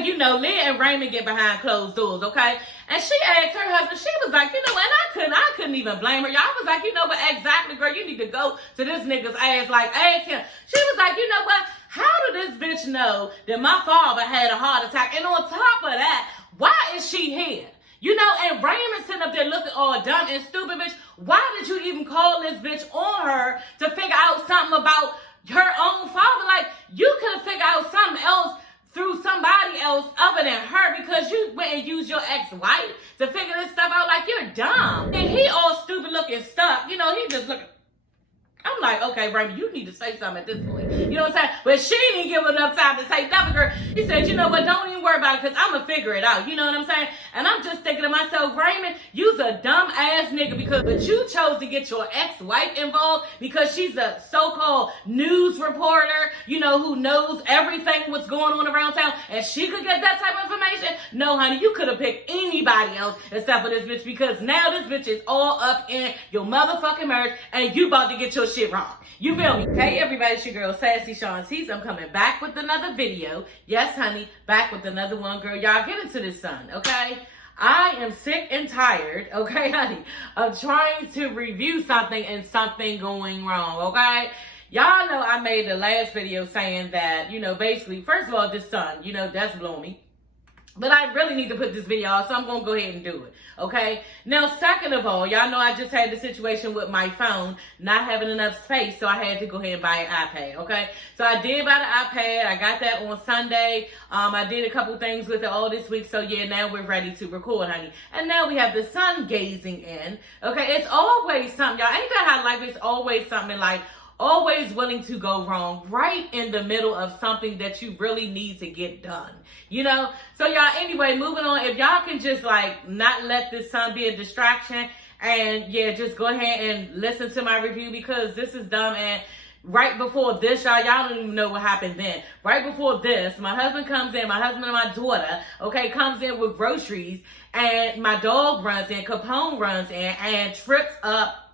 thing you know, Leah and Raymond get behind closed doors, okay? And she asked her husband, she was like, you know, and I couldn't even blame her. Y'all was like, you know what, exactly, girl, you need to go to this nigga's ass, like, ask him. She was like, you know what, how did this bitch know that my father had a heart attack? And on top of that, why is she here? You know, and Raymond sitting up there looking all dumb and stupid, bitch. Why did you even call this bitch on her to figure out something about her own father? Like, you could have figured out something else through somebody else other than her, because you went and used your ex-wife to figure this stuff out. Like, you're dumb. And he all stupid looking stuck. You know, he just looking. I'm like, okay, Raymond, you need to say something at this point. You know what I'm saying? But she didn't give enough time to say nothing, girl. He said, you know what, don't even worry about it, because I'm going to figure it out. You know what I'm saying? And I'm just thinking to myself, Raymond, you's a dumb ass nigga, but you chose to get your ex-wife involved because she's a so-called news reporter, you know, who knows everything what's going on around town, and she could get that type of information. No, honey, you could have picked anybody else except for this bitch, because now this bitch is all up in your motherfucking marriage, and you about to get your shit wrong. You feel me? Hey everybody, it's your girl Sassy Shantice. I'm coming back with another video. Yes, honey, back with another one, girl. Y'all get into this, son, okay? I am sick and tired, okay, honey, of trying to review something and something going wrong, okay? Y'all know I made the last video saying that, you know, basically, first of all, this sun, you know, that's blowing me. But I really need to put this video out, so I'm going to go ahead and do it, okay? Now, second of all, y'all know I just had the situation with my phone not having enough space, so I had to go ahead and buy an iPad, okay? So I did buy the iPad. I got that on Sunday. I did a couple things with it all this week, so yeah, now we're ready to record, honey. And now we have the sun gazing in, okay? It's always something, y'all. Ain't that how life is? Always something like, always willing to go wrong right in the middle of something that you really need to get done, you know? So y'all, anyway, moving on. If y'all can just like not let this sun be a distraction, and yeah, just go ahead and listen to my review, because this is dumb. And right before this, y'all don't even know what happened then. Right before this, my husband comes in, my husband and my daughter, okay, comes in with groceries, and my dog runs in, Capone runs in, and trips up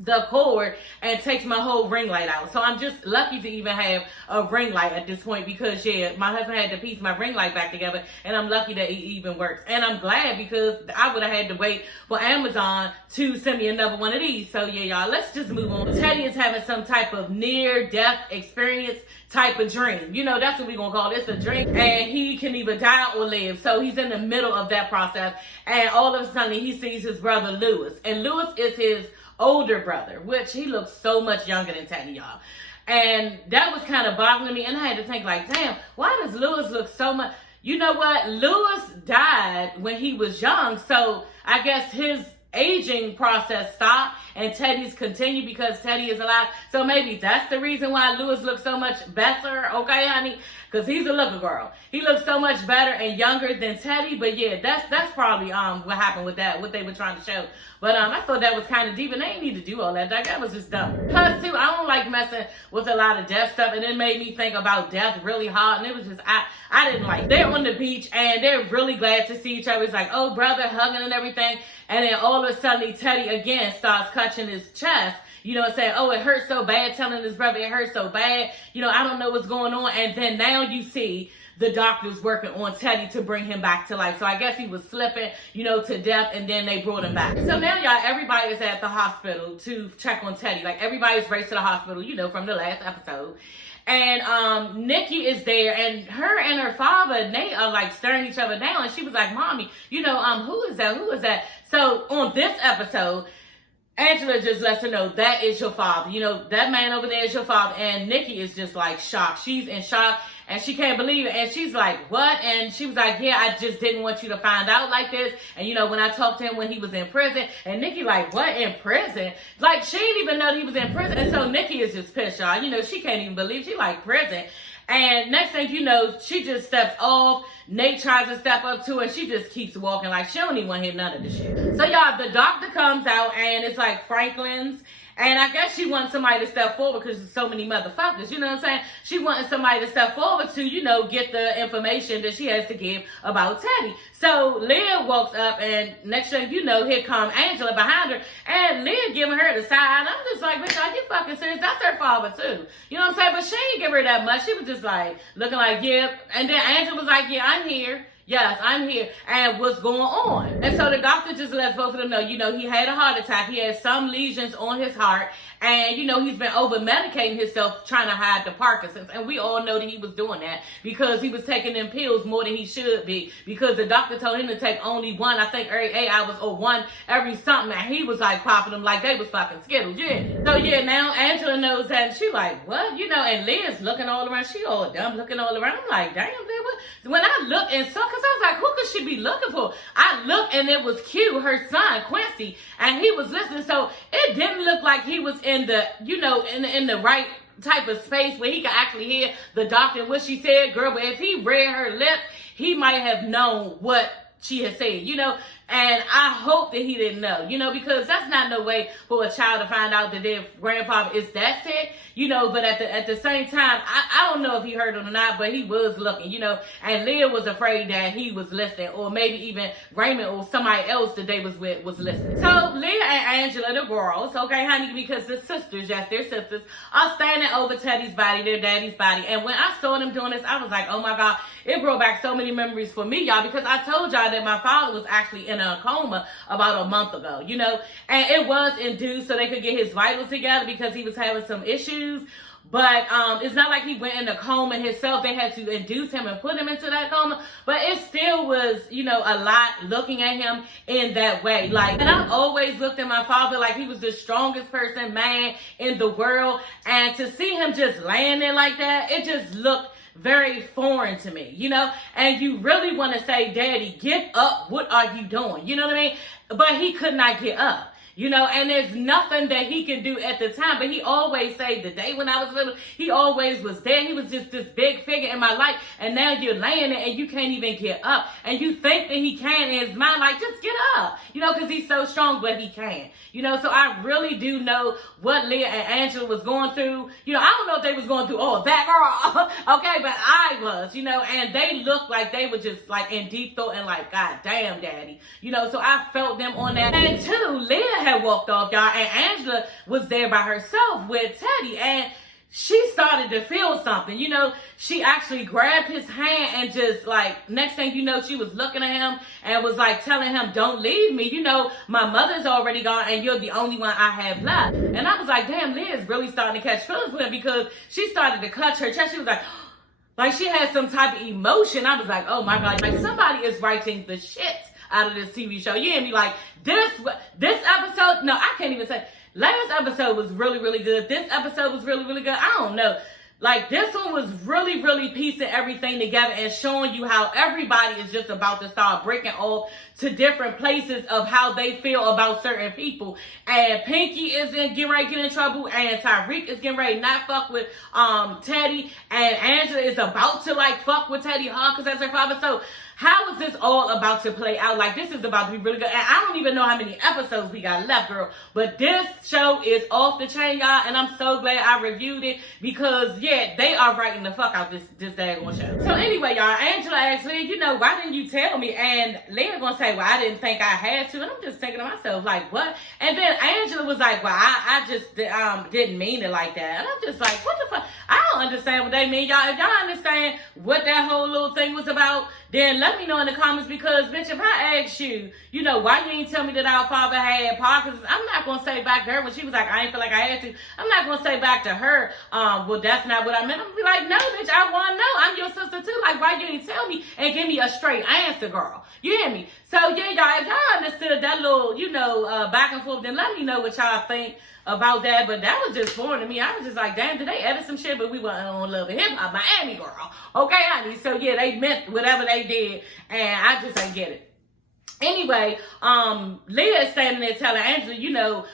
the cord and takes my whole ring light out. So I'm just lucky to even have a ring light at this point, because yeah, my husband had to piece my ring light back together, and I'm lucky that it even works. And I'm glad, because I would have had to wait for Amazon to send me another one of these. So yeah, y'all, let's just move on. Teddy is having some type of near-death experience type of dream. You know, that's what we're gonna call it. It's a dream, and he can either die or live. So he's in the middle of that process, and all of a sudden he sees his brother Lewis, and Lewis is his older brother, which he looks so much younger than Teddy, y'all. And that was kind of bothering me, and I had to think like, damn, why does Lewis look so much? You know what? Lewis died when he was young, so I guess his aging process stopped and Teddy's continued because Teddy is alive. So maybe that's the reason why Lewis looks so much better, okay, honey? Because he's a looker girl. He looks so much better and younger than Teddy. But yeah, that's probably what happened with that, what they were trying to show. But I thought that was kind of deep, and they didn't need to do all that. That was just dumb. Plus, too, I don't like messing with a lot of death stuff, and it made me think about death really hard, and it was just, I didn't like it. They're on the beach, and they're really glad to see each other. It's like, oh, brother, hugging and everything. And then all of a sudden, Teddy again starts clutching his chest. You know, saying, oh, it hurts so bad, telling his brother it hurts so bad. You know, I don't know what's going on. And then now you see the doctors working on Teddy to bring him back to life. So I guess he was slipping, you know, to death, and then they brought him back. So now, y'all, everybody is at the hospital to check on Teddy. Like, everybody's raced to the hospital, you know, from the last episode. And Nikki is there, and her father, Nate, are like staring each other down. And she was like, Mommy, you know, who is that? Who is that? So on this episode, Angela just lets her know that is your father. You know, that man over there is your father. And Nikki is just like shocked. She's in shock, and she can't believe it. And she's like, what? And she was like, yeah, I just didn't want you to find out like this. And you know, when I talked to him when he was in prison, and Nikki like, what, in prison? Like, she didn't even know he was in prison. And so Nikki is just pissed, y'all. You know, she can't even believe. She like, prison. And next thing you know, she just steps off. Nate tries to step up to her. She just keeps walking like she don't even want to hear none of the shit. So y'all, the doctor comes out, and it's like Franklin's, And I guess she wanted somebody to step forward because there's so many motherfuckers, you know what I'm saying? She wanted somebody to step forward to, you know, get the information that she has to give about Teddy. So Leah walks up, and next thing you know, here come Angela behind her, and Leah giving her the side. I'm just like, bitch, are you fucking serious? That's her father too. You know what I'm saying? But she ain't give her that much. She was just like, looking like, yeah. And then Angela was like, yeah, I'm here. Yes, I'm here. And what's going on? And so the doctor just lets both of them know, you know, he had a heart attack. He had some lesions on his heart. And, you know, he's been over-medicating himself trying to hide the Parkinson's. And we all know that he was doing that because he was taking them pills more than he should be. Because the doctor told him to take only one, I think, every 8 hours or one every something. And he was, like, popping them like they was fucking Skittles. Yeah. So, yeah, now Angela knows that. And she like, what? You know, and Liz looking all around. She all dumb looking all around. I'm like, damn, Liz, what? When I look and saw, because I was like, who could she be looking for? I looked, and it was Q, her son, Quincy, and he was listening. So it didn't look like he was in the, you know, in the right type of space where he could actually hear the doctor and what she said, girl. But if he read her lips, he might have known what she had said, you know. And I hope that he didn't know, you know, because that's not no way for a child to find out that their grandfather is that sick, you know. But at the same time, I don't know if he heard it or not, but he was looking, you know. And Leah was afraid that he was listening, or maybe even Raymond or somebody else that they was with was listening. So Leah and Angela, the girls, okay, honey, because the sisters, yes, their sisters, are standing over Teddy's body, their daddy's body. And when I saw them doing this, I was like, oh my God, it brought back so many memories for me, y'all, because I told y'all that my father was actually in a coma about a month ago, you know, and it was induced so they could get his vitals together because he was having some issues. But it's not like he went in a coma himself. They had to induce him and put him into that coma. But it still was, you know, a lot looking at him in that way. Like, and I've always looked at my father like he was the strongest person, man, in the world. And to see him just laying there like that, it just looked very foreign to me, you know. And you really want to say, Daddy, get up. What are you doing? You know what I mean? But he could not get up. You know, and there's nothing that he can do at the time. But he always said, the day when I was little, he always was there. He was just this big figure in my life. And now you're laying there and you can't even get up. And you think that he can in his mind, like, just get up. You know, because he's so strong, but he can't. You know, so I really do know what Leah and Angela was going through. You know, I don't know if they was going through all that, girl. Okay, but I was, you know, and they looked like they were just like in deep thought and like, God damn, Daddy. You know, so I felt them on that. And two, Leah had walked off, y'all, and Angela was there by herself with Teddy, and she started to feel something. You know, she actually grabbed his hand and just like, next thing you know, she was looking at him and was like telling him, don't leave me. You know, my mother's already gone and you're the only one I have left. And I was like, damn, Liz really starting to catch feelings with him because she started to clutch her chest. She was like she had some type of emotion. I was like, oh my God, like somebody is writing the shit out of this TV show. You hear me? Like this episode, no, I can't even say. Last episode was really, really good. This episode was really, really good. I don't know. Like, this one was really, really piecing everything together and showing you how everybody is just about to start breaking off to different places of how they feel about certain people. And Pinky is getting ready to get in trouble, and Tyreek is getting ready to not fuck with Teddy, and Angela is about to like fuck with Teddy hard because that's her father. So how is this all about to play out? Like, this is about to be really good. And I don't even know how many episodes we got left, girl. But this show is off the chain, y'all. And I'm so glad I reviewed it because, yeah, they are writing the fuck out this daggone show. So anyway, y'all, Angela asked Leah, you know, why didn't you tell me? And Leah gonna say, well, I didn't think I had to. And I'm just thinking to myself, like, what? And then Angela was like, well, I just didn't mean it like that. And I'm just like, what the fuck? I don't understand what they mean, y'all. If y'all understand what that whole little thing was about, then let me know in the comments, because, bitch, if I ask you, you know, why you ain't tell me that our father had Parkinson's, I'm not going to say back to her when she was like, I ain't feel like I had to. I'm not going to say back to her, well, that's not what I meant. I'm going to be like, no, bitch, I want to know. I'm your sister, too. Like, why you ain't tell me and give me a straight answer, girl? You hear me? So, yeah, y'all, if y'all understood that little, you know, back and forth, then let me know what y'all think about that. But that was just foreign to me. I was just like, damn, did they edit some shit? But we were on Love and Hip Hop, Miami, girl. Okay, honey. So yeah, they meant whatever they did, and I just ain't get it. Anyway, Leah is standing there telling Angela, you know,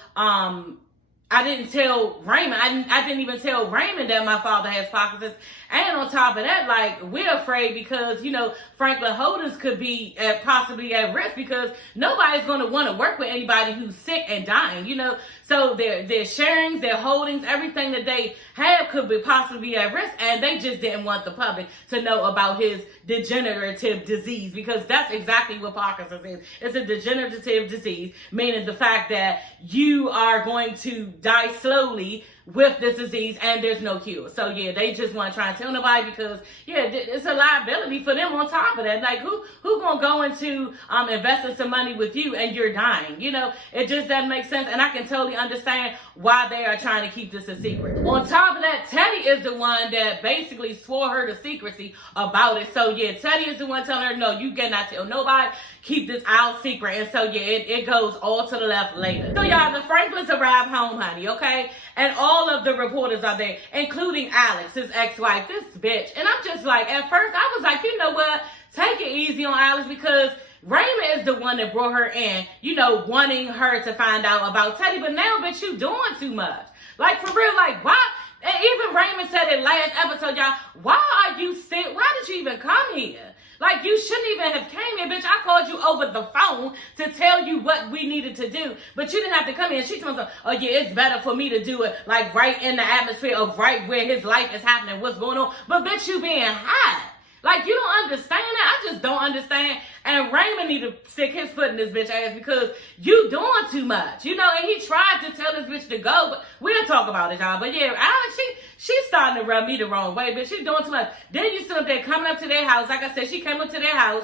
I didn't tell Raymond. I didn't even tell Raymond that my father has Parkinson's. And on top of that, like, we're afraid because, you know, Franklin Holdings could be possibly at risk because nobody's going to want to work with anybody who's sick and dying, you know. So So their sharings, their holdings, everything that they have could be possibly be at risk, and they just didn't want the public to know about his degenerative disease, because that's exactly what Parkinson's is. It's a degenerative disease, meaning the fact that you are going to die slowly with this disease and there's no cure. So yeah, they just want to try and tell nobody, because yeah, it's a liability for them on top of that. Like who gonna go into investing some money with you and you're dying? You know, it just doesn't make sense, and I can totally understand why they are trying to keep this a secret. On top of that, Teddy is the one that basically swore her to secrecy about it. So yeah, Teddy is the one telling her, no, you cannot tell nobody, keep this our secret. And so yeah, it goes all to the left later. So y'all, the Franklins arrive home, honey, okay? And all of the reporters are there, including Alex, his ex-wife, this bitch. And I'm just like, at first I was like, you know what? Take it easy on Alex, because Raymond is the one that brought her in, you know, wanting her to find out about Teddy. But now, bitch, you doing too much. Like, for real, like, why? And even Raymond said it last episode, y'all, why are you sick? Why did you even come here? Like, you shouldn't even have came here, bitch. I called you over the phone to tell you what we needed to do, but you didn't have to come here. She told me, oh yeah, it's better for me to do it, like, right in the atmosphere of right where his life is happening, what's going on. But bitch, you being hot. Like, you don't understand that? I just don't understand. And Raymond need to stick his foot in this bitch ass, because you doing too much, you know. And he tried to tell this bitch to go, but we'll talk about it, y'all. But yeah, Alex, she's starting to rub me the wrong way, bitch. She's doing too much. Then you sit up there coming up to their house. Like I said, she came up to their house.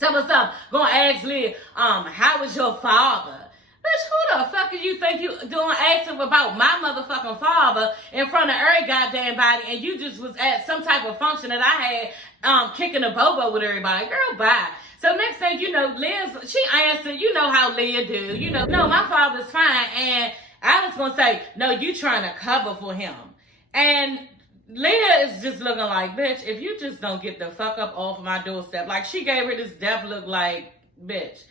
Tell us something. Gonna ask Leah, how was your father? Bitch, who the fuck do you think you doing asking about my motherfucking father in front of every goddamn body, and you just was at some type of function that I had, kicking a bobo with everybody? Girl, bye. So next thing you know, Liz, she answered, you know how Leah do, you know, no, my father's fine. And I was gonna say, no, you trying to cover for him. And Leah is just looking like, bitch, if you just don't get the fuck up off of my doorstep. Like, she gave her this death look like, bitch,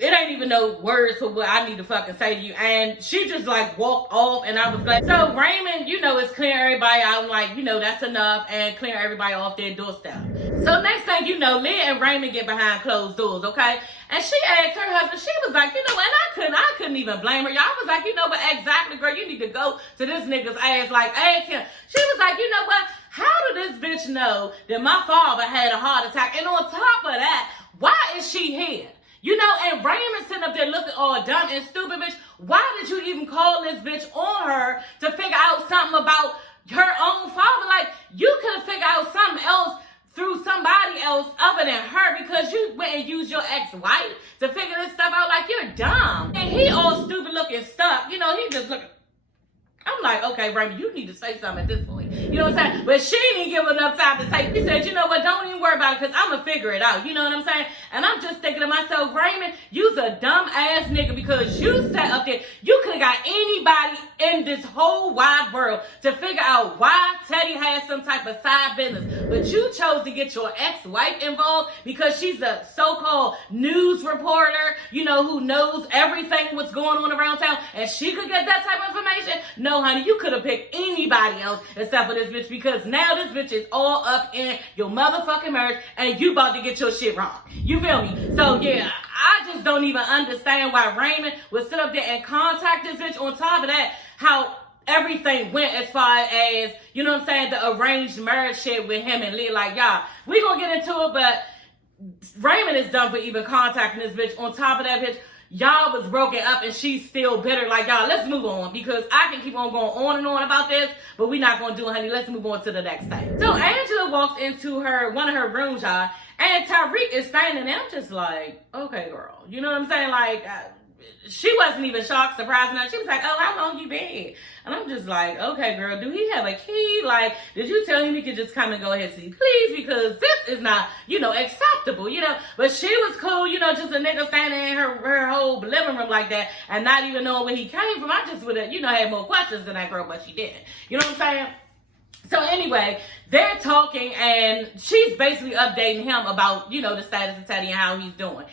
it ain't even no words for what I need to fucking say to you. And she just like walked off, and I was like, so Raymond, you know, is clearing everybody out. I'm like, you know, that's enough, and clearing everybody off their doorstep. So next thing you know, Leah and Raymond get behind closed doors, okay? And she asked her husband, she was like, you know, and I couldn't even blame her. Y'all was like, you know, but exactly, girl, you need to go to this nigga's ass, like, ask him. She was like, you know what? How did this bitch know that my father had a heart attack? And on top of that, why is she here? You know, and Raymond sitting up there looking all dumb and stupid, bitch. Why did you even call this bitch on her to figure out something about her own father? Like, you could have figured out something else through somebody else other than her, because you went and used your ex-wife to figure this stuff out. Like, you're dumb. And he all stupid looking stuck. You know, he just looking. I'm like, okay, Raymond, you need to say something at this point. You know what I'm saying? But she didn't give enough time to say. She said, you know what, don't even worry about it, because I'm going to figure it out. You know what I'm saying? And I'm just thinking to myself, Raymond, you's a dumb ass nigga, because you sat up there. You could have got anybody in this whole wide world to figure out why Teddy has some type of side business. But you chose to get your ex-wife involved because she's a so-called news reporter, you know, who knows everything what's going on around town, and she could get that type of information. No, honey, you could have picked anybody else except for this bitch, because now this bitch is all up in your motherfucking marriage, and you about to get your shit wrong. You feel me? So yeah, I just don't even understand why Raymond would sit up there and contact this bitch. On top of that, how everything went as far as, you know what I'm saying, the arranged marriage shit with him and Leah. Like, y'all, we gonna get into it, but Raymond is done for even contacting this bitch. On top of that, bitch, y'all was broken up and she's still bitter. Like, y'all, let's move on, because I can keep on going on and on about this, but we're not gonna do it, honey. Let's move on to the next thing. So Angela walks into one of her rooms, y'all, and Tariq is standing there. I'm just like, okay, girl. You know what I'm saying? Like, she wasn't even shocked, surprised, nothing. She was like, oh, how long you been? And I'm just like, okay, girl, do he have a key? Like, did you tell him he could just come and go ahead and see, please? Because this is not, you know, acceptable, you know. But she was cool, you know, just a nigga standing in her whole living room like that and not even knowing where he came from. I just would have, you know, had more questions than that girl, but she didn't. You know what I'm saying? So anyway, they're talking, and she's basically updating him about, you know, the status of Teddy and how he's doing.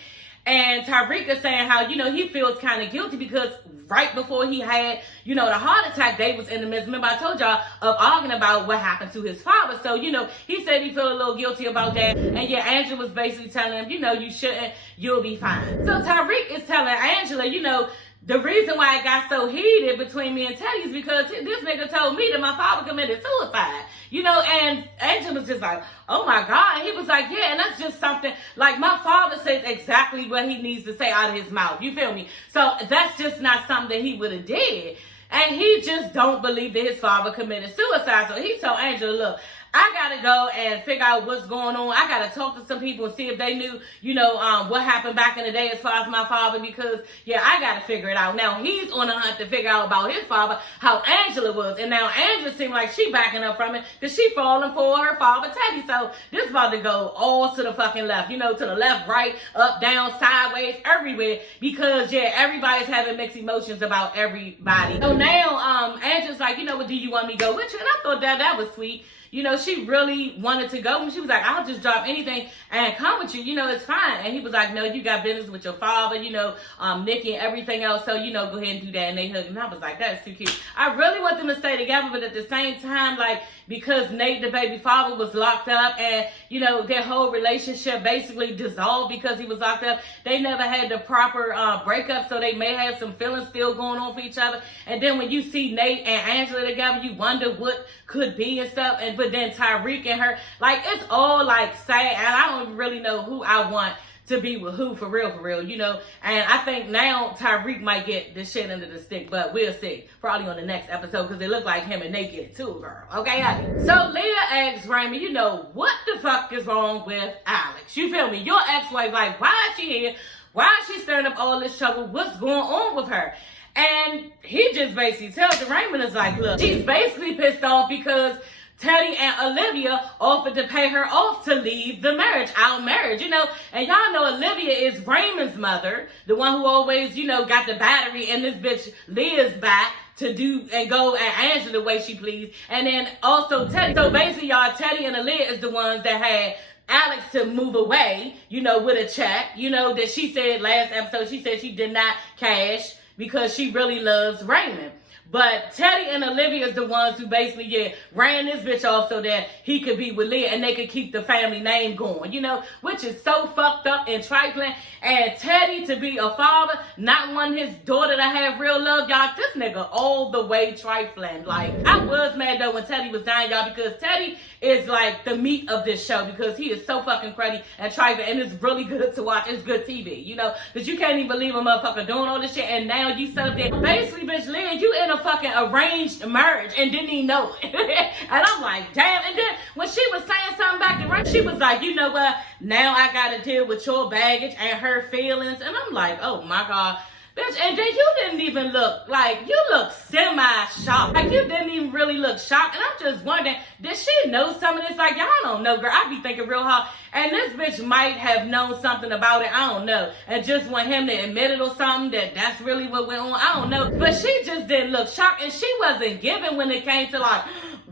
And Tariq is saying how, you know, he feels kind of guilty because right before he had, you know, the heart attack, they was in the midst, remember I told y'all, of arguing about what happened to his father. So, you know, he said he felt a little guilty about that. And yeah, Angela was basically telling him, you know, you shouldn't, you'll be fine. So Tariq is telling Angela, you know, the reason why it got so heated between me and Teddy is because this nigga told me that my father committed suicide. You know, and Angela was just like, oh my God. And he was like, yeah, and that's just something, like my father says exactly what he needs to say out of his mouth. You feel me? So that's just not something that he would have did. And he just don't believe that his father committed suicide. So he told Angela, look, I gotta go and figure out what's going on. I gotta talk to some people and see if they knew, you know, what happened back in the day as far as my father, because, yeah, I gotta figure it out. Now, he's on a hunt to figure out about his father, how Angela was. And now Angela seemed like she backing up from it because she falling for her father, Teddy. So this about to go all to the fucking left, you know, to the left, right, up, down, sideways, everywhere. Because, yeah, everybody's having mixed emotions about everybody. So now Angela's like, you know what, do you want me to go with you? And I thought that was sweet. You know, she really wanted to go. And she was like, I'll just drop anything and come with you. You know, it's fine. And he was like, no, you got business with your father, you know, Nikki and everything else. So, you know, go ahead and do that. And they hugged. And I was like, that's too cute. I really want them to stay together. But at the same time, like, because Nate, the baby father, was locked up and, you know, their whole relationship basically dissolved because he was locked up. They never had the proper breakup. So they may have some feelings still going on for each other. And then when you see Nate and Angela together, you wonder what could be and stuff. And but then Tyreek and her, like, it's all like sad. And I don't really know who I want to be with who for real, you know. And I think now Tyreek might get this shit under the stick, but we'll see. Probably on the next episode, because it look like him and Nate get it too, girl. Okay, so Leah asks Raymond, you know, what the fuck is wrong with Alex? You feel me? Your ex-wife, like, why is she here? Why is she stirring up all this trouble? What's going on with her? And he just basically tells the Raymond, is like, look, she's basically pissed off because Teddy and Olivia offered to pay her off to leave the marriage, our marriage, you know. And y'all know Olivia is Raymond's mother, the one who always, you know, got the battery in this bitch Leah's back to do and go and answer the way she pleased. And then also Teddy. So basically, y'all, Teddy and Aaliyah is the ones that had Alex to move away, you know, with a check, you know, that she said last episode, she said she did not cash because she really loves Raymond. But Teddy and Olivia is the ones who basically, yeah, ran this bitch off so that he could be with Leah and they could keep the family name going, you know, which is so fucked up and trifling. And Teddy to be a father, not want his daughter to have real love, y'all, this nigga all the way trifling. Like, I was mad though when Teddy was dying, y'all, because Teddy is like the meat of this show because he is so fucking cruddy and trifling, and it's really good to watch. It's good TV, you know, because you can't even believe a motherfucker doing all this shit, and now you set up there. Basically, bitch, Leah, you in a fucking arranged marriage and didn't even know it. And I'm like, damn. And then when she was saying something back to Ray, she was like, you know what, now I gotta deal with your baggage and her feelings. And I'm like, oh my God, bitch. And then you didn't even look, like, you look semi-shocked. Like, you didn't even really look shocked. And I'm just wondering, did she know some of this? Like, y'all don't know, girl. I be thinking real hard. And this bitch might have known something about it. I don't know. And just want him to admit it or something, that's really what went on. I don't know. But she just didn't look shocked. And she wasn't giving when it came to, like,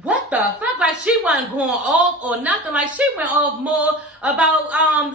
what the fuck? Like, she wasn't going off or nothing. Like, she went off more about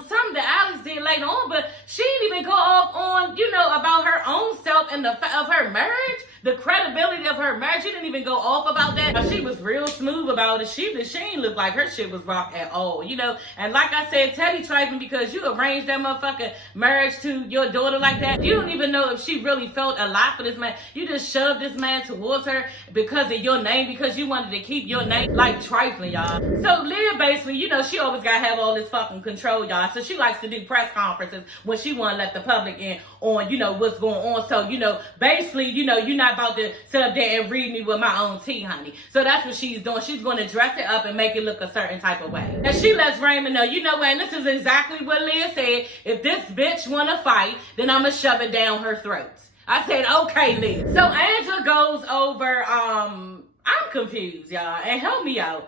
something that Alex did later on, but she didn't even go off on, you know, about her own self and the of her marriage, the credibility of her marriage. She didn't even go off about that. She was real smooth about it. She ain't look like her shit was rock at all, you know. And like I said, Teddy trifling because you arranged that motherfucking marriage to your daughter like that. You don't even know if she really felt a lot for this man. You just shoved this man towards her because of your name, because you wanted to keep your name. Like, trifling, y'all. So Leah basically, you know, she always gotta have all this fucking control, y'all. So she likes to do press conferences when she wanna let the public in on, you know, what's going on. So, you know, basically, you know, you're not about to sit up there and read me with my own tea, honey. So that's what she's doing. She's going to dress it up and make it look a certain type of way. And she lets Raymond know, you know what, and this is exactly what Leah said. If this bitch want to fight, then I'm going to shove it down her throat. I said, okay, Leah. So Angela goes over, I'm confused, y'all, and help me out.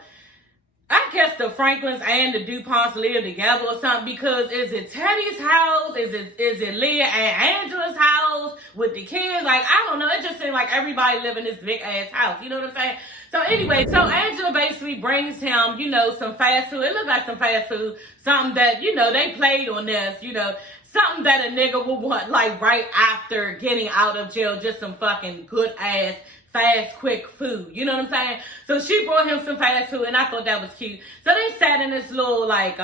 I guess the Franklins and the DuPonts live together or something, because is it Teddy's house? Is it Leah and Angela's house with the kids? Like, I don't know. It just seemed like everybody live in this big ass house. You know what I'm saying? So anyway, so Angela basically brings him, you know, some fast food. It looked like some fast food. Something that, you know, they played on this, you know. Something that a nigga would want, like, right after getting out of jail. Just some fucking good ass fast, quick food. You know what I'm saying? So she brought him some fast food, and I thought that was cute. So they sat in this little like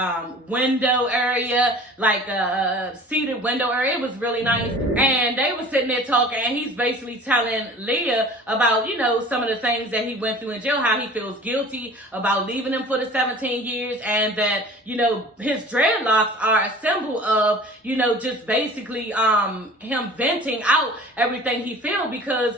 window area, like a seated window area. It was really nice. And they were sitting there talking, and he's basically telling Leah about, you know, some of the things that he went through in jail, how he feels guilty about leaving him for the 17 years, and that, you know, his dreadlocks are a symbol of, you know, just basically him venting out everything he feels, because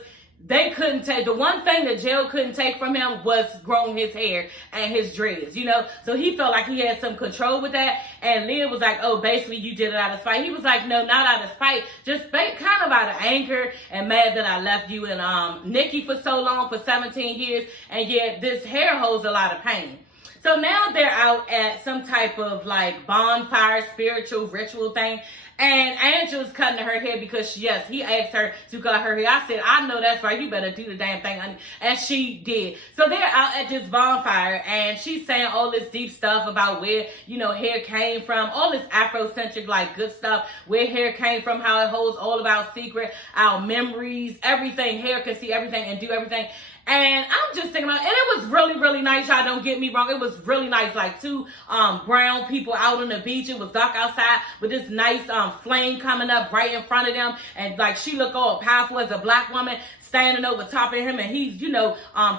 they couldn't take, the one thing that jail couldn't take from him was growing his hair and his dreads, you know? So he felt like he had some control with that. And Leah was like, oh, basically you did it out of spite. He was like, no, not out of spite, just kind of out of anger and mad that I left you and Nikki for so long, for 17 years. And yet this hair holds a lot of pain. So now they're out at some type of like bonfire, spiritual ritual thing. And Angela's cutting her hair because, yes, he asked her to cut her hair. I said, I know that's right. You better do the damn thing, honey. And she did. So they're out at this bonfire, and she's saying all this deep stuff about where, you know, hair came from, all this Afrocentric, like, good stuff, where hair came from, how it holds all of our secret, our memories, everything. Hair can see everything and do everything. And I'm just thinking about, and it was really, really nice. Y'all don't get me wrong. It was really nice. Like two brown people out on the beach. It was dark outside with this nice flame coming up right in front of them. And like she looked all powerful as a black woman standing over top of him. And he's, you know,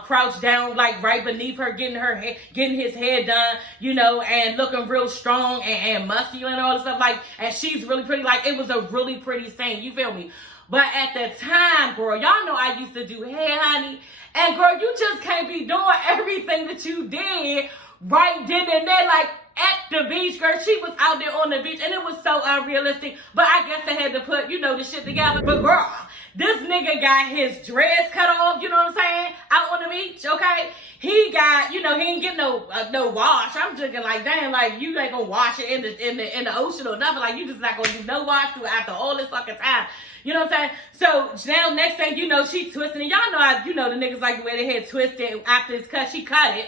crouched down like right beneath her, getting his hair done, you know, and looking real strong and muscular and all this stuff. Like, and she's really pretty. Like, it was a really pretty scene. You feel me? But at the time, girl, y'all know I used to do hair, honey. And girl, you just can't be doing everything that you did right then and there, like at the beach, girl. She was out there on the beach, and it was so unrealistic. But I guess they had to put, you know, the shit together. But girl, this nigga got his dreads cut off, you know what I'm saying, out on the beach, okay? He got, you know, he ain't getting no wash. I'm thinking like, damn, like you ain't gonna wash it in the ocean or nothing. Like you just not gonna do no wash through after all this fucking time. You know what I'm saying? So now next thing you know, she's twisting. And y'all know, you know, the niggas like the way they had twisted after this cut. She cut it,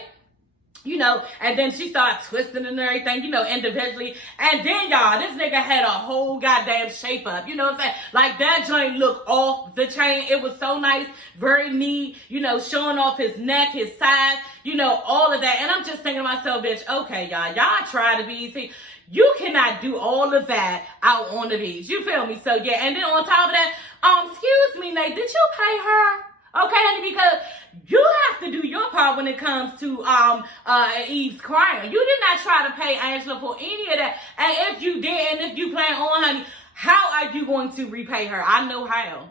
you know, and then she started twisting and everything, you know, individually. And then y'all, this nigga had a whole goddamn shape up. You know what I'm saying? Like that joint looked off the chain. It was so nice, very neat, you know, showing off his neck, his sides, you know, all of that. And I'm just thinking to myself, bitch, okay, y'all try to be easy. You cannot do all of that out on the beach. You feel me? So yeah, and then on top of that, excuse me, Nate, did you pay her? Okay, honey, because you have to do your part when it comes to Eve's crying. You did not try to pay Angela for any of that. And if you did, and if you plan on, honey, how are you going to repay her? I know how.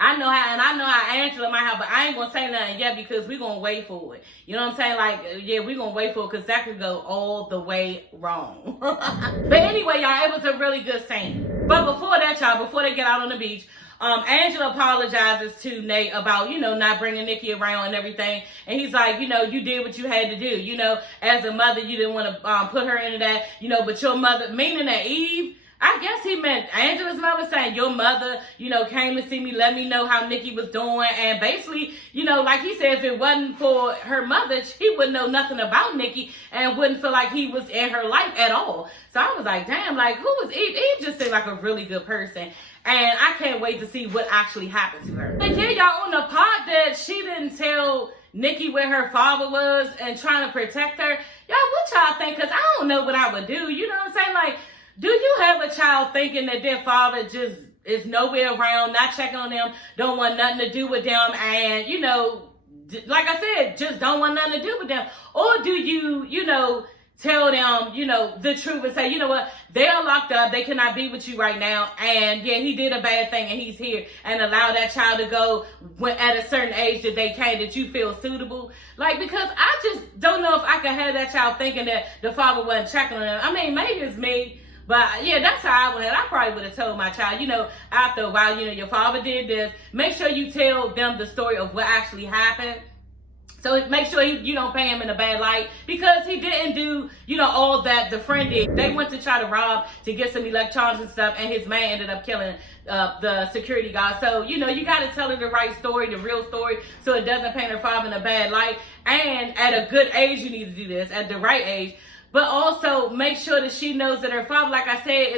I know how, and I know how Angela might have, but I ain't gonna say nothing yet because we're gonna wait for it. You know what I'm saying? Like, yeah, we're gonna wait for it because that could go all the way wrong. But anyway, y'all, it was a really good scene. But before that, y'all, before they get out on the beach, Angela apologizes to Nate about, you know, not bringing Nikki around and everything. And he's like, you know, you did what you had to do. You know, as a mother, you didn't want to put her into that, you know, but your mother, meaning that Eve, I guess he meant Angela's mother, saying your mother, you know, came to see me, let me know how Nikki was doing. And basically, you know, like he said, if it wasn't for her mother, she wouldn't know nothing about Nikki and wouldn't feel like he was in her life at all. So I was like, damn, like, who was Eve? Eve just seemed like a really good person. And I can't wait to see what actually happened to her. And yeah, y'all, on the part that she didn't tell Nikki where her father was and trying to protect her, y'all, what y'all think? Because I don't know what I would do. You know what I'm saying? Like, do you have a child thinking that their father just is nowhere around, not checking on them, don't want nothing to do with them, and, you know, like I said, just don't want nothing to do with them? Or do you, you know, tell them, you know, the truth and say, you know what, they're locked up, they cannot be with you right now, and yeah, he did a bad thing and he's here, and allow that child to go at a certain age that they can, that you feel suitable? Like, because I just don't know if I could have that child thinking that the father wasn't checking on them. I mean, maybe it's me, but yeah, that's how I would have. I probably would have told my child, you know, after a while, you know, your father did this. Make sure you tell them the story of what actually happened. So make sure you don't pay him in a bad light, because he didn't do, you know, all that the friend did. They went to try to rob to get some electronics and stuff, and his man ended up killing the security guard. So, you know, you got to tell her the right story, the real story, so it doesn't paint her father in a bad light. And at a good age, you need to do this, at the right age. But also make sure that she knows that her father, like I said,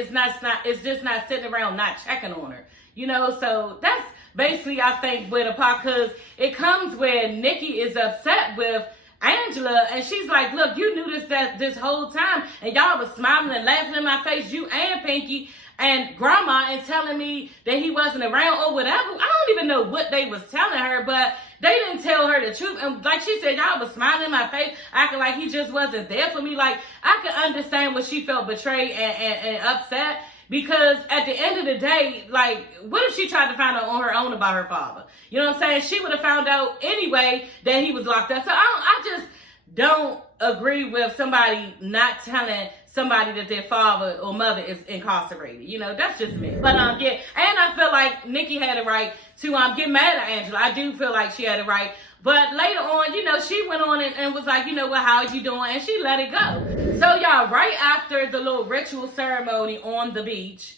is just not sitting around not checking on her. You know, so that's basically, I think, with a part, because it comes where Nikki is upset with Angela, and she's like, look, you knew this whole time, and y'all was smiling and laughing in my face, you and Pinky and Grandma, and telling me that he wasn't around or whatever. I don't even know what they was telling her, but they didn't tell her the truth. And like she said, y'all was smiling in my face, acting like he just wasn't there for me. Like, I could understand when she felt betrayed and upset, because at the end of the day, like, what if she tried to find out on her own about her father? You know what I'm saying? She would have found out anyway that he was locked up. So I just don't agree with somebody not telling somebody that their father or mother is incarcerated. You know, that's just me. But yeah, and I feel like Nikki had a right to get mad at Angela. I do feel like she had a right. But later on, you know, she went on and was like, you know what, how are you doing? And she let it go. So y'all, right after the little ritual ceremony on the beach,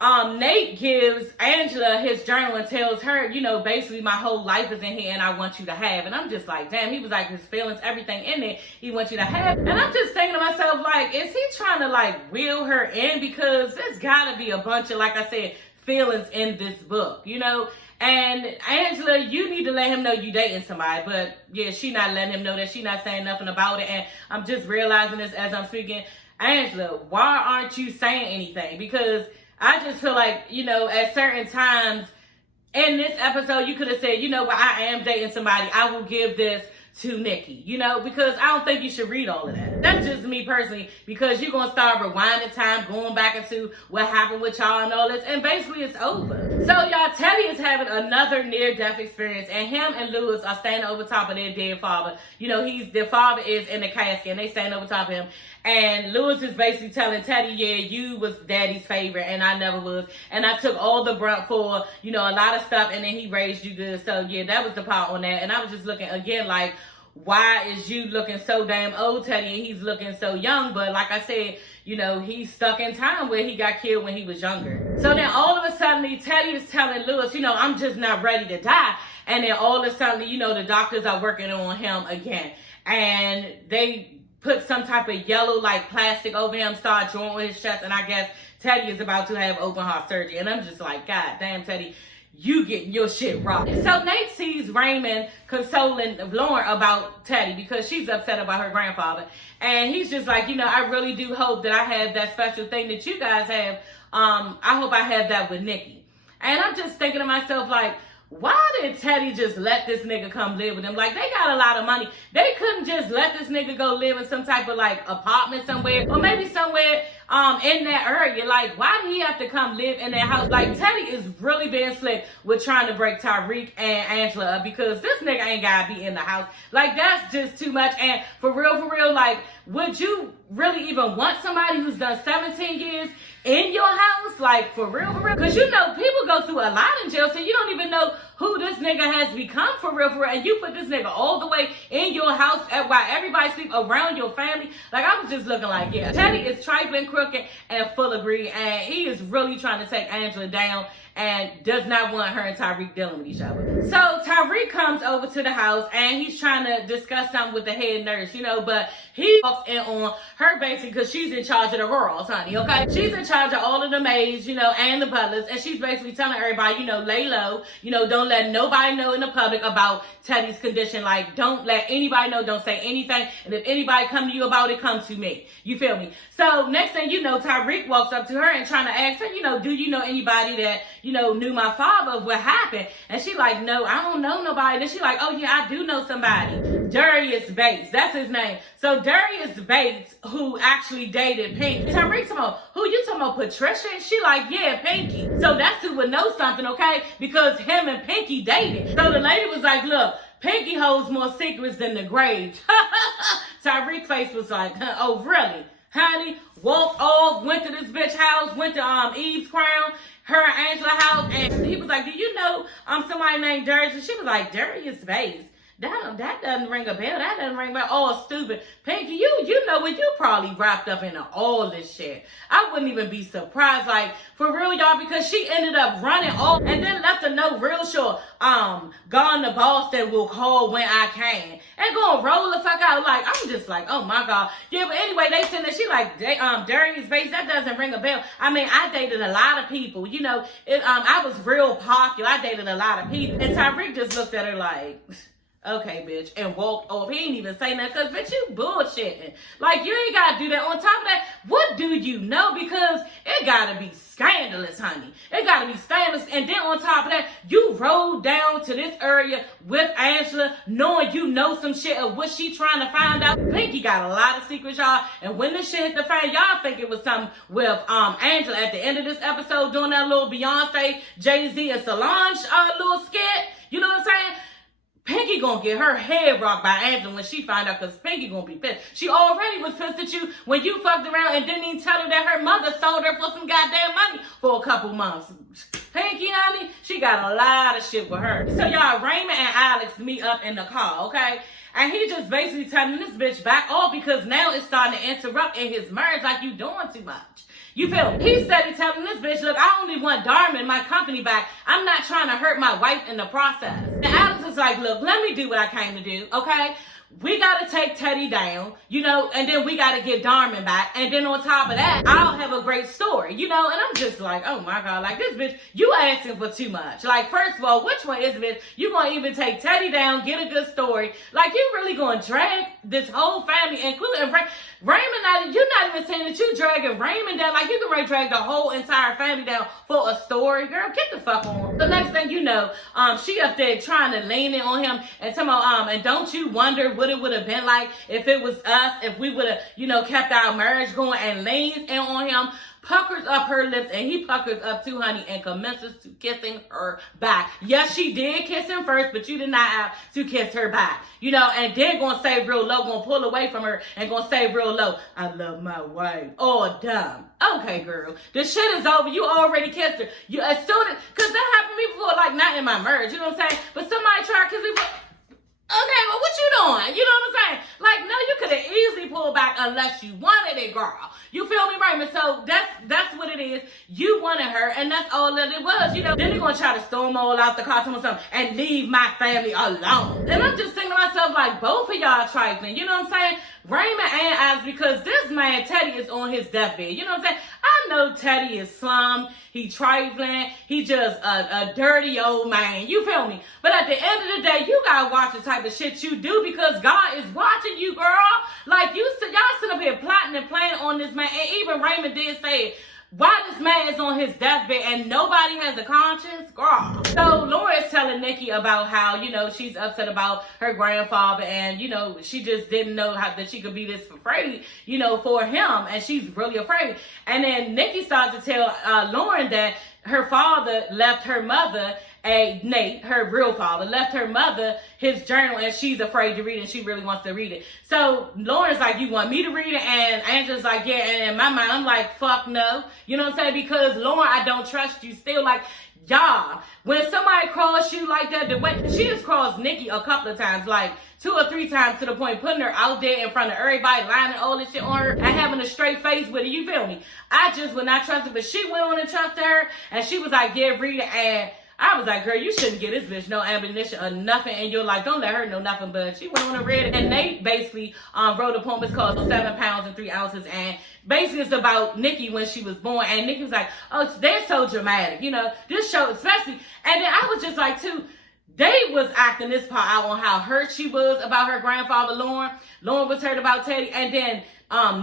Nate gives Angela his journal and tells her, you know, basically my whole life is in here and I want you to have. And I'm just like, damn, he was like, his feelings, everything in there, he wants you to have. And I'm just thinking to myself, like, is he trying to like wheel her in? Because there's gotta be a bunch of, like I said, feelings in this book, you know? And Angela, you need to let him know you dating somebody. But yeah, she not letting him know that. She not saying nothing about it. And I'm just realizing this as I'm speaking. Angela, why aren't you saying anything? Because I just feel like, you know, at certain times in this episode, you could have said, you know what, I am dating somebody. I will give this to Nikki, you know, because I don't think you should read all of that. That's just me personally, because you're going to start rewinding time, going back into what happened with y'all and all this, and basically it's over. So y'all, Teddy is having another near-death experience, and him and Lewis are standing over top of their dead father. You know, their father is in the casket, and they stand over top of him. And Lewis is basically telling Teddy, yeah, you was daddy's favorite and I never was. And I took all the brunt for, you know, a lot of stuff, and then he raised you good. So yeah, that was the part on that. And I was just looking again like, why is you looking so damn old, Teddy, and he's looking so young? But like I said, you know, he's stuck in time where he got killed when he was younger. So then all of a sudden, Teddy is telling Lewis, you know, I'm just not ready to die. And then all of a sudden, you know, the doctors are working on him again. And they put some type of yellow like plastic over him, start drawing with his chest, and I guess Teddy is about to have open heart surgery. And I'm just like, God damn, Teddy, you getting your shit rocked. So Nate sees Raymond consoling Lauren about Teddy because she's upset about her grandfather. And he's just like, you know, I really do hope that I have that special thing that you guys have. I hope I have that with Nikki. And I'm just thinking to myself, like, why did Teddy just let this nigga come live with him? Like, they got a lot of money. They couldn't just let this nigga go live in some type of, like, apartment somewhere. Or maybe somewhere in that area. Like, why did he have to come live in that house? Like, Teddy is really being slick with trying to break Tyreek and Angela up, because this nigga ain't gotta be in the house. Like, that's just too much. And for real, like, would you really even want somebody who's done 17 years in your house? Like, for real? Because, you know, people go through a lot in jail, so you don't even know who this nigga has become, for real. And you put this nigga all the way in your house while everybody sleep around your family. Like, I was just looking like, yeah, Teddy is trifling, crooked, and full of greed. And he is really trying to take Angela down and does not want her and Tyreek dealing with each other. So Tyreek comes over to the house and he's trying to discuss something with the head nurse, you know, but he walks in on her basically because she's in charge of the girls, honey, okay? She's in charge of all of the maids, you know, and the butlers, and she's basically telling everybody, you know, lay low, you know, don't let nobody know in the public about Teddy's condition. Like, don't let anybody know, don't say anything, and if anybody come to you about it, come to me. You feel me? So next thing you know, Tyreek walks up to her and trying to ask her, you know, do you know anybody that, you know, knew my father, what happened? And she like, no, I don't know nobody. Then she like, oh yeah, I do know somebody. Darius Bates, that's his name. So Darius Bates, who actually dated Pinky. Tyreek talking about, who you talking about, Patricia? And she like, yeah, Pinky. So that's who would know something, okay? Because him and Pinky dated. So the lady was like, look, Pinky holds more secrets than the grave. Tyreek's face was like, oh really? Honey, walked off, went to this bitch house, went to Eve's Crown, her and Angela house, and he was like, do you know somebody named Darius? And she was like, Darius Bates. That doesn't ring a bell. That doesn't ring a bell. Oh, stupid. Pinky, you know what? You probably wrapped up in all this shit. I wouldn't even be surprised, like, for real, y'all, because she ended up running off and then left a note real short. Gone to Boston, will call when I can. And gonna roll the fuck out. Like, I'm just like, oh my God. Yeah, but anyway, they said that she like Darius Bates. That doesn't ring a bell. I mean, I dated a lot of people. You know, I was real popular. I dated a lot of people. And Tyreek just looked at her like, okay, bitch, and walked off. He ain't even say nothing, because, bitch, you bullshitting. Like, you ain't got to do that. On top of that, what do you know? Because it got to be scandalous, honey. It got to be scandalous. And then on top of that, you rode down to this area with Angela, knowing you know some shit of what she trying to find out. Pinky got a lot of secrets, y'all. And when this shit hit the fan, y'all think it was something with Angela at the end of this episode doing that little Beyonce, Jay-Z, and Solange little skit. You know what I'm saying? Pinky gonna get her head rocked by Angela when she find out, because Pinky gonna be pissed. She already was pissed at you when you fucked around and didn't even tell her that her mother sold her for some goddamn money for a couple months. Pinky, honey, she got a lot of shit with her. So y'all, Raymond and Alex meet up in the car, okay? And he just basically telling this bitch back off, because now it's starting to interrupt in his marriage, like you doing too much. You feel me? He steady telling this bitch, look, I only want Darman, my company, back. I'm not trying to hurt my wife in the process. And Alex is like, look, let me do what I came to do, okay? We got to take Teddy down, you know, and then we got to get Darman back. And then on top of that, I'll have a great story, you know? And I'm just like, oh my God, like this bitch, you asking for too much. Like, first of all, which one is it, bitch? You going to even take Teddy down, get a good story. Like, you really going to drag this whole family, including Raymond, you're not even saying that you dragging Raymond down. Like, you can really drag the whole entire family down for a story. Girl, get the fuck on. The next thing you know, she up there trying to lean in on him and tell me, and don't you wonder what it would have been like if it was us, if we would have, you know, kept our marriage going, and leans in on him, puckers up her lips, and he puckers up too, honey, and commences to kissing her back. Yes, she did kiss him first, but you did not have to kiss her back. You know, and then gonna say real low, gonna pull away from her and gonna say real low, I love my wife. Oh, dumb. Okay, girl. The shit is over. You already kissed her. You as soon as, because that happened to me before, like not in my marriage, you know what I'm saying? But somebody tried to kiss me before. Okay, well, what you doing? You know what I'm saying? Like, no, you could have easily pulled back unless you wanted it, girl. You feel me, Raymond? So that's what it is. You wanted her, and that's all that it was, you know. Then they're going to try to storm all out the car or something and leave my family alone. And I'm just thinking to myself, like, both of y'all trifling. You know what I'm saying? Raymond and Alex, because this man, Teddy, is on his deathbed. You know what I'm saying? I know Teddy is slum. He trifling. He just a dirty old man. You feel me? But at the end of the day, you gotta watch the type of shit you do, because God is watching you, girl. Like, y'all sit up here plotting and planning on this man. And even Raymond did say it. Why this man is on his deathbed and nobody has a conscience? Girl. So Laura is telling Nikki about how, you know, she's upset about her grandfather, and, you know, she just didn't know how that she could be this afraid, you know, for him, and she's really afraid. And then Nikki starts to tell Lauren that her father left her mother, Nate, her real father, left her mother his journal, and she's afraid to read it, and she really wants to read it. So Lauren's like, you want me to read it? And Angela's like, yeah. And in my mind, I'm like, fuck no. You know what I'm saying? Because Lauren, I don't trust you still. Like, y'all, when somebody cross you like that, the way she just crossed Nikki a couple of times, like 2 or 3 times, to the point putting her out there in front of everybody, lining all this shit on her and having a straight face with her. You feel me? I just would not trust her. But she went on and trusted her, and she was like, yeah, read it. And I was like, girl, you shouldn't give this bitch no ammunition or nothing in your life. Don't let her know nothing. But she went on and read it. And Nate basically wrote a poem. It's called 7 pounds and 3 ounces. And basically it's about Nikki when she was born. And Nikki was like, oh, they're so dramatic. You know, this show especially. And then I was just like, too, they was acting this part out on how hurt she was about her grandfather, Lauren. Lauren was hurt about Teddy. And then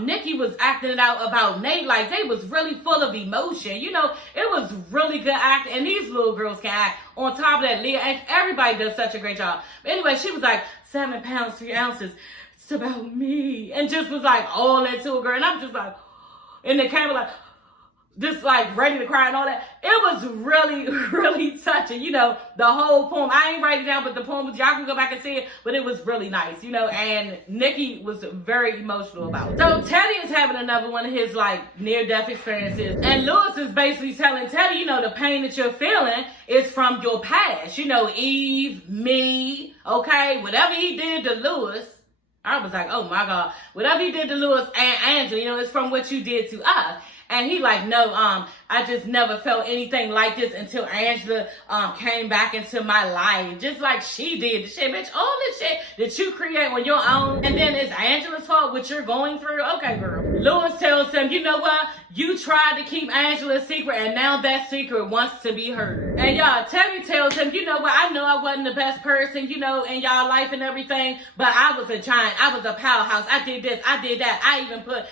Nikki was acting it out about Nate, like they was really full of emotion. You know, it was really good acting, and these little girls can act. On top of that, Leah, and everybody does such a great job. But anyway, she was like, 7 pounds, 3 ounces. It's about me. And just was like all into a girl. And I'm just like, in the camera like, just like ready to cry and all that. It was really, really touching. You know, the whole poem. I ain't write it down, but the poem, y'all can go back and see it. But it was really nice, you know, and Nikki was very emotional about it. So Teddy is having another one of his like near-death experiences. And Lewis is basically telling Teddy, you know, the pain that you're feeling is from your past. You know, Eve, me, okay? Whatever he did to Lewis, I was like, oh my God. Whatever he did to Lewis and Angela, you know, it's from what you did to us. And he like, no, I just never felt anything like this until Angela came back into my life. Just like she did. The shit, bitch, all this shit that you create on your own. And then it's Angela's fault what you're going through. Okay, girl. Lewis tells him, you know what? You tried to keep Angela's secret and now that secret wants to be heard. And y'all, Teddy tells him, you know what? I know I wasn't the best person, you know, in y'all life and everything, but I was a giant. I was a powerhouse. I did this. I did that. I even put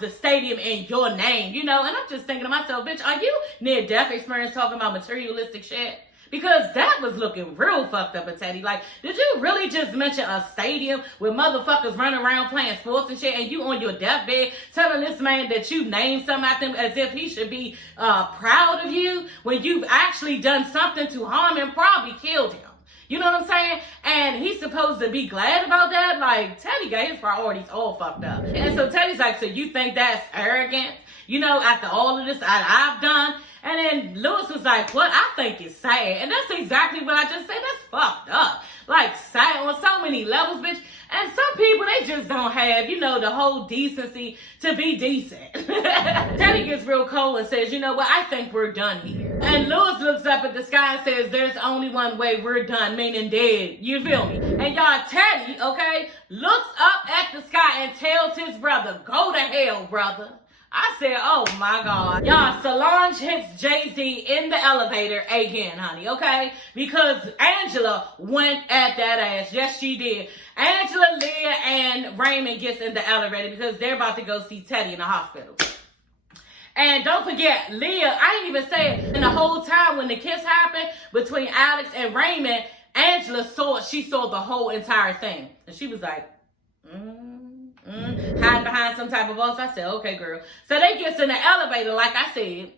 the stadium in your name. You know, and I'm just thinking to myself, bitch, are you near-death experience talking about materialistic shit? Because that was looking real fucked up at Teddy. Like, did you really just mention a stadium with motherfuckers running around playing sports and shit, and you on your deathbed telling this man that you named something after him as if he should be proud of you when you've actually done something to harm and probably killed him? You know what I'm saying? And he's supposed to be glad about that? Like, Teddy got his priorities all fucked up. And so Teddy's like, so you think that's arrogant? You know, after all of this I've done? And then Lewis was like, what? I think it's sad. And that's exactly what I just said. That's fucked up. Like, sad on so many levels, bitch. And some people, they just don't have, you know, the whole decency to be decent. Teddy gets real cold and says, you know what? I think we're done here. And Lewis looks up at the sky and says, there's only one way we're done, meaning dead. You feel me? And y'all, Teddy, okay, looks up at the sky and tells his brother, go to hell, brother. I said, oh my God. Y'all, Solange hits Jay-Z in the elevator again, honey, okay? Because Angela went at that ass. Yes, she did. Angela, Leah, and Raymond gets in the elevator because they're about to go see Teddy in the hospital. And don't forget, Leah, I didn't even say it. And the whole time when the kiss happened between Alex and Raymond, Angela saw the whole entire thing. And she was like, hiding behind some type of boss. I said, okay, girl. So they get in the elevator, like I said.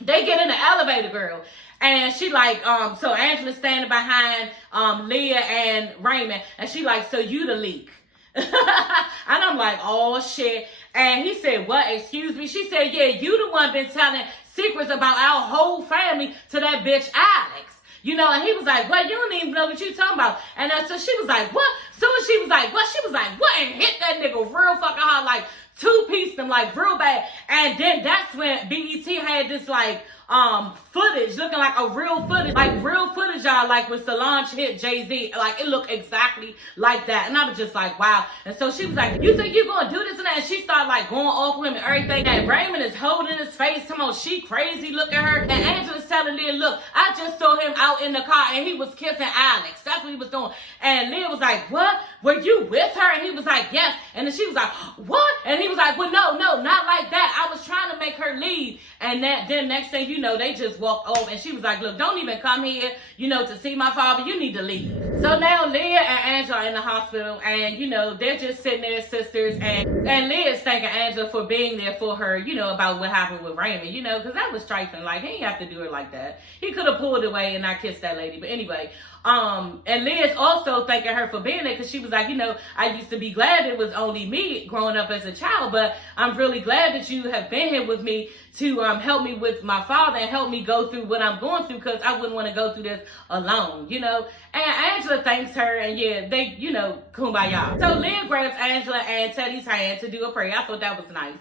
They get in the elevator, girl. And she like, so Angela's standing behind Leah and Raymond. And she like, so you the leak. And I'm like, oh, shit. And he said, what? Excuse me? She said, yeah, you the one been telling secrets about our whole family to that bitch Alex. You know, and he was like, well, you don't even know what you talking about. And so she was like, what? Soon as she was like, what? She was like, what? And hit that nigga real fucking hard, like two-pieced him, like real bad. And then that's when BET had this like footage looking like a real footage, y'all, like when Solange hit Jay-Z, like it looked exactly like that. And I was just like, wow. And so she was like, you think you gonna do this and that? And she started like going off with him and everything. And Raymond is holding his face. Come on, she crazy. Look at her. And Angela's telling Leah, look, I just saw him out in the car and he was kissing Alex. That's what he was doing. And Leah was like, what? Were you with her? And he was like, yes. And then she was like, what? And he was like, well, no, not like that. I was trying to make her leave. And then next thing you know, they just walked off. And she was like, look, don't even come here, you know, to see my father. You need to leave. So now Leah and Angela are in the hospital. And, you know, they're just sitting there as sisters. And Leah's thanking Angela for being there for her, you know, about what happened with Raymond, you know, because that was trifling. Like, he didn't have to do it like that. He could have pulled away and not kissed that lady. But anyway, and Liz also thanking her for being there because she was like, you know, I used to be glad it was only me growing up as a child, but I'm really glad that you have been here with me to help me with my father and help me go through what I'm going through because I wouldn't want to go through this alone, you know. And Angela thanks her, and yeah, they, you know, kumbaya. So Leah grabs Angela and Teddy's hand to do a prayer. I thought that was nice.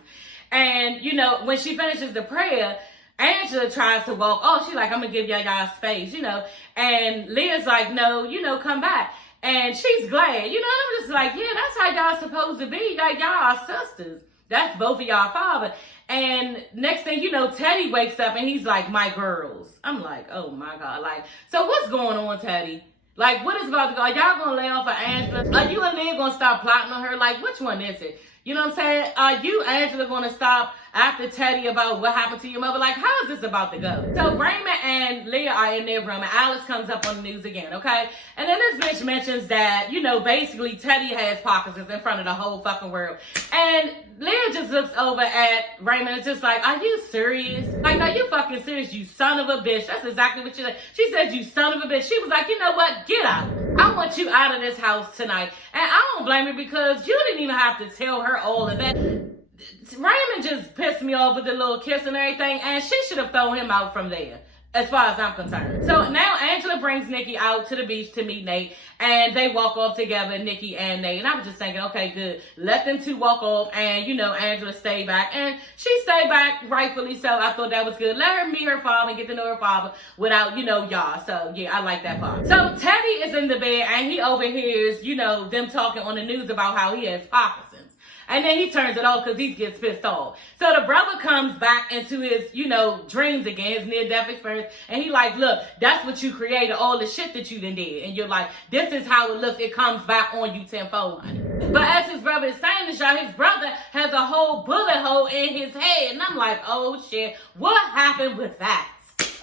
And, you know, when she finishes the prayer, Angela tries to walk. Oh, she's like, I'm going to give y'all space, you know. And Leah's like, no, you know, come back. And she's glad, you know. And I'm just like, yeah, that's how y'all supposed to be. Like, y'all are sisters. That's both of y'all father. And next thing you know, Teddy wakes up and he's like, my girls. I'm like, oh my God. Like, so what's going on, Teddy? Like, what is about to go? Are y'all going to lay off of Angela? Are you and Leah going to stop plotting on her? Like, which one is it? You know what I'm saying? Are you, Angela, going to stop after Teddy about what happened to your mother. Like, how is this about to go? So Raymond and Leah are in their room, and Alice comes up on the news again, okay? And then this bitch mentions that, you know, basically Teddy has Parkinson's in front of the whole fucking world. And Leah just looks over at Raymond and just like, are you serious? Like, are you fucking serious, you son of a bitch? That's exactly what she said. She said, you son of a bitch. She was like, you know what? Get out. I want you out of this house tonight. And I don't blame her because you didn't even have to tell her all of that. Raymond just pissed me off with the little kiss and everything, and she should have thrown him out from there, as far as I'm concerned. So now Angela brings Nikki out to the beach to meet Nate, and they walk off together, Nikki and Nate. And I was just thinking, okay, good. Let them two walk off, and, you know, Angela stay back. And she stayed back, rightfully so. I thought that was good. Let her meet her father and get to know her father without, you know, y'all. So, yeah, I like that part. So Teddy is in the bed, and he overhears, you know, them talking on the news about how he has Parkinson's. And then he turns it off because he gets pissed off. So the brother comes back into his, you know, dreams again, his near-death experience. And he like, look, that's what you created, all the shit that you done did. And you're like, this is how it looks. It comes back on you tenfold, honey. But as his brother is saying this, y'all, his brother has a whole bullet hole in his head. And I'm like, oh, shit, what happened with that?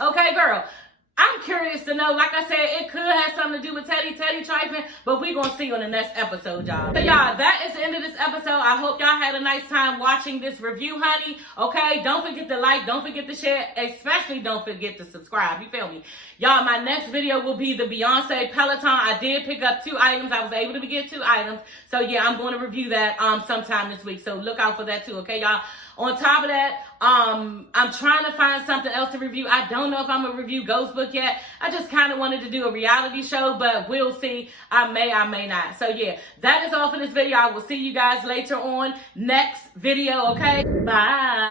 Okay, girl. I'm curious to know. Like I said, it could have something to do with Teddy trifling, but we're going to see on the next episode, y'all. So, y'all, that is the end of this episode. I hope y'all had a nice time watching this review, honey. Okay? Don't forget to like. Don't forget to share. Especially don't forget to subscribe. You feel me? Y'all, my next video will be the Beyonce Peloton. I did pick up 2 items. I was able to get 2 items. So, yeah, I'm going to review that sometime this week. So, look out for that, too. Okay, y'all? On top of that, I'm trying to find something else to review. I don't know if I'm going to review Ghost Book yet. I just kind of wanted to do a reality show, but we'll see. I may not. So, yeah, that is all for this video. I will see you guys later on next video, okay? Bye.